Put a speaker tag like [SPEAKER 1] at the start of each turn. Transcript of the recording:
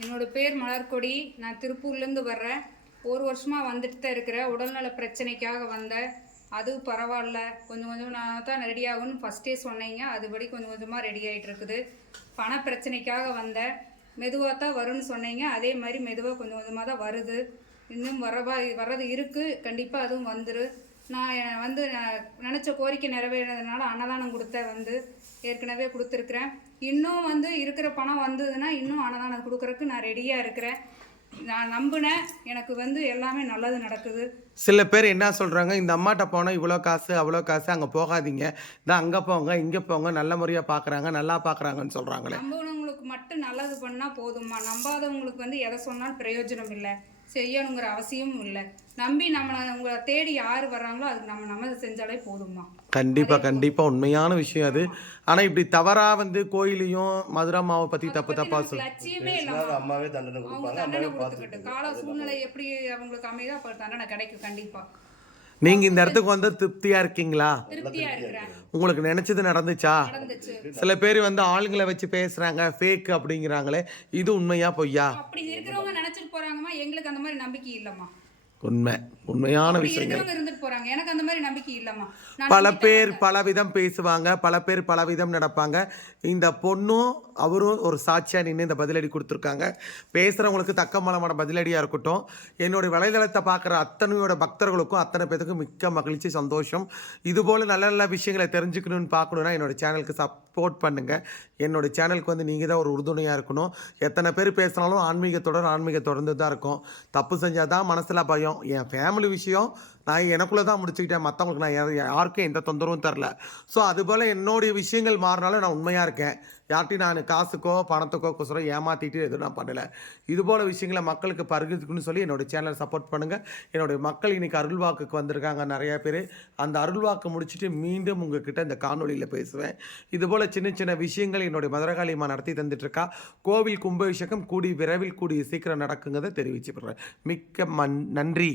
[SPEAKER 1] என்னோடய பேர் மலர்கொடி. நான் திருப்பூர்லேருந்து வர்றேன். ஒரு வருஷமாக வந்துட்டு தான் இருக்கிறேன். உடல்நல பிரச்சனைக்காக வந்தேன். அது பரவாயில்ல. கொஞ்சம் கொஞ்சம் நான் தான் ரெடி ஆகும்னு ஃபஸ்ட்டே சொன்னீங்க. அதுபடி கொஞ்சம் கொஞ்சமாக ரெடி ஆகிட்டு இருக்குது. பண பிரச்சனைக்காக வந்தேன். மெதுவாக தான் வரும்னு சொன்னீங்க. அதே மாதிரி மெதுவாக கொஞ்சம் கொஞ்சமாக தான் வருது. இன்னும் வரவா வர்றது இருக்குது கண்டிப்பாக அதுவும் வந்துடும் நான் வந்து நான் நினச்ச கோரிக்கை நிறைவேறதுனால அன்னதானம் கொடுத்தேன் வந்து ஏற்கனவே கொடுத்துருக்குறேன். இன்னும் வந்து இருக்கிற பணம் வந்ததுன்னா இன்னும் அன்னதானம் கொடுக்கறதுக்கு நான் ரெடியாக இருக்கிறேன். நான் நம்பினேன். எனக்கு வந்து எல்லாமே நல்லது நடக்குது.
[SPEAKER 2] சில பேர் என்ன சொல்கிறாங்க இந்த அம்மாட்ட போனால் இவ்வளோ காசு அவ்வளோ காசு அங்கே போகாதீங்க. தான் அங்கே போங்க இங்கே போங்க நல்ல முறையாக பார்க்குறாங்க நல்லா பார்க்குறாங்கன்னு சொல்கிறாங்களே
[SPEAKER 1] நம்புனவங்களுக்கு மட்டும் நல்லது பண்ணால் போதும்மா. நம்பாதவங்களுக்கு வந்து எதை சொன்னாலும் பிரயோஜனம் இல்லை. செய்யணுங்கிற அவசியமும் இல்லை. நம்பி நம்மளை உங்களை தேடி யார் வர்றாங்களோ அதுக்கு நம்ம நம்ம செஞ்சாலே போதும்மா.
[SPEAKER 2] கண்டிப்பாக கண்டிப்பாக உண்மையான விஷயம் அது. ஆனால் இப்படி தவறாக வந்து கோயிலையும் மதுரை மாவை பற்றி தப்பு தப்பாக
[SPEAKER 1] நமக்கு
[SPEAKER 2] சொல்
[SPEAKER 1] லட்சியமே
[SPEAKER 3] பேசினா
[SPEAKER 1] இல்லை
[SPEAKER 3] அம்மாவே தண்டனை கொடுப்பாங்க.
[SPEAKER 1] கால சூழ்நிலை எப்படி அவங்களுக்கு அமைதோ அப்போ தண்டனை கிடைக்கும் கண்டிப்பா.
[SPEAKER 2] நீங்கள் இந்த இடத்துக்கு வந்து இருக்கீங்களா?
[SPEAKER 1] திருப்தியா இருக்கிறேன்.
[SPEAKER 2] உங்களுக்கு நினச்சது நடந்துச்சா? சில பேர் வந்து ஆளுங்களை வச்சு பேசுகிறாங்க ஃபேக் அப்படிங்கிறாங்களே இது உண்மையா பொய்யா?
[SPEAKER 1] அப்படி இருக்கிறவங்க நினைச்சிட்டு போறாங்கம்மா எங்களுக்கு அந்த மாதிரி நம்பிக்கை இல்லம்மா.
[SPEAKER 2] உண்மை. உண்மையான விஷயங்கள்.
[SPEAKER 1] எனக்கு அந்த மாதிரி நம்பிக்கை இல்லம்மா. நான்
[SPEAKER 2] பல. பேர் பல விதம் பேசுவாங்க. பல பேர் பல விதம் நடப்பாங்க. இந்த பொண்ணும் அவரும் ஒரு சாட்சியாக நின்று இந்த பதிலடி கொடுத்துருக்காங்க. பேசுகிறவங்களுக்கு தக்க மலமான பதிலடியாக இருக்கட்டும். என்னுடைய வலைதளத்தை பார்க்குற அத்தனையோட பக்தர்களுக்கும் அத்தனை பேத்துக்கும் மிக்க மகிழ்ச்சி சந்தோஷம். இதுபோல் நல்ல நல்ல விஷயங்களை தெரிஞ்சுக்கணும்னு பார்க்கணுன்னா என்னோட சேனலுக்கு சப்போர்ட் பண்ணுங்கள் என்னோட சேனலுக்கு வந்து நீங்கள் தான் ஒரு உறுதுணையாக இருக்கணும். எத்தனை பேர் பேசினாலும் ஆன்மீகத்தோட ஆன்மீக தொடர்ந்து தான் இருக்கும். தப்பு செஞ்சால் தான் மனசில் பயம். என் ஃபேமிலி விஷயம் நான் எனக்குள்ளே தான் முடிச்சுக்கிட்டேன். மற்றவங்களுக்கு நான் யாருக்கும் எந்த தொந்தரவும் தரல. ஸோ அதுபோல் என்னுடைய விஷயங்கள் மாறினாலும் நான் உண்மையாக இருக்கேன். யார்கிட்டையும் நான் காசுக்கோ பணத்துக்கோ குசரம் ஏமாற்றிட்டு எதுவும் நான் பண்ணலை. இதுபோல் விஷயங்களை மக்களுக்கு பருகிறதுக்குன்னு சொல்லி என்னோட சேனலை சப்போர்ட் பண்ணுங்கள் என்னுடைய மக்கள் இன்னைக்கு அருள்வாக்குக்கு வந்திருக்காங்க நிறையா பேர். அந்த அருள்வாக்கு முடிச்சுட்டு மீண்டும் உங்ககிட்ட இந்த காணொலியில் பேசுவேன். இதுபோல் சின்ன சின்ன விஷயங்கள் என்னுடைய மதுரகாளியம்மா நடத்தி தந்துட்டுருக்கா. கோவில் கும்பாபிஷேகம் கூடி விரைவில் கூடிய சீக்கிரம் நடக்குங்கிறத தெரிவிச்சுப்படுறேன் மிக்க மன் நன்றி.